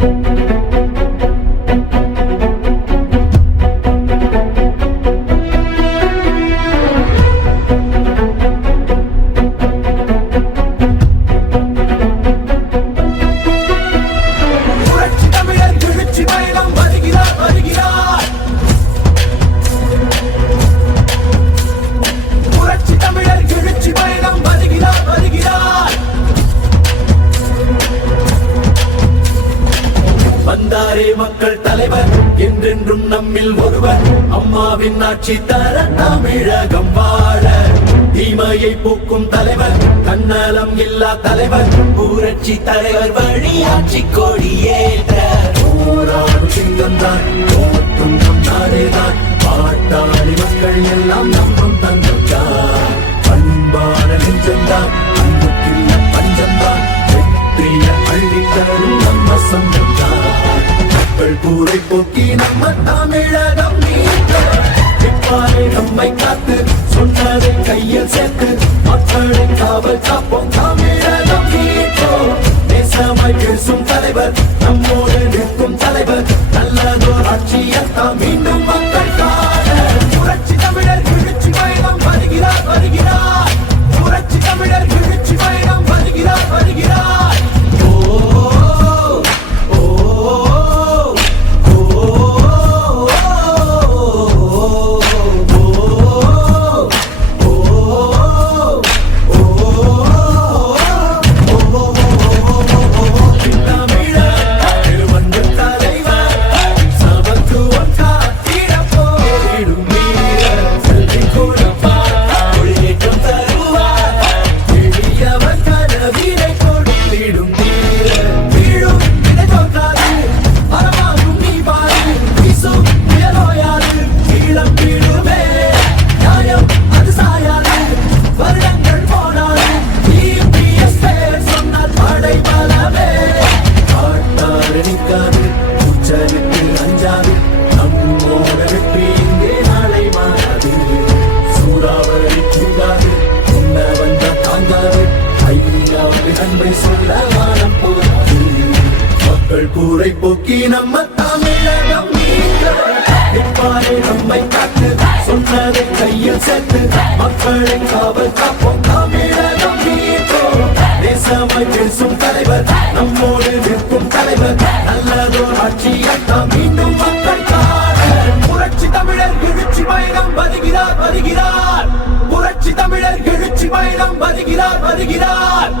புரட்சி வந்தாரே மக்கள் தலைவர். என்றென்றும் நம்மில் ஒருவர். அம்மாவின் ஆட்சி தர தமிழகம் வாழ. தீமையை போக்கும் தலைவர் தன்னலம் இல்லா தலைவர். ஊரட்சி தலைவர் வழியாட்சி கொடியேற்ற. போராடும் சிங்கம் தான் நம் நாடேதான் பாட்டாளி மக்கள் எல்லாம் மக்கள் போக்கி நம்ம தமிழகம் நீக்க நம்மை காத்து சொன்னதை கையில் சேர்த்து மக்களின் காவல் காப்போம் தமிழகம் மீட்போம் தேசமாய் பேசும் தலைவர் நம்மோடு நிற்கும் தலைவர் நல்லதோர் ஆட்சியத்தான் மீண்டும் மக்கள் போக்கி நம்ம தமிழகம் மீட்க. நம்மை காத்து சொன்னதை கையில் சேர்த்து மக்களை காவல் காப்போம் தமிழகம் மீட்போம். தேசமாய் பேசும் தலைவர் நம்மோடு நிற்கும் தலைவர். நல்லதோர் ஆட்சியத்தான் மீண்டும் மக்கள் காண புரட்சி தமிழர் எழுச்சி பயணம் வருகிறார் வருகிறார். புரட்சி தமிழர் எழுச்சி பயணம் வருகிறார் வருகிறார்.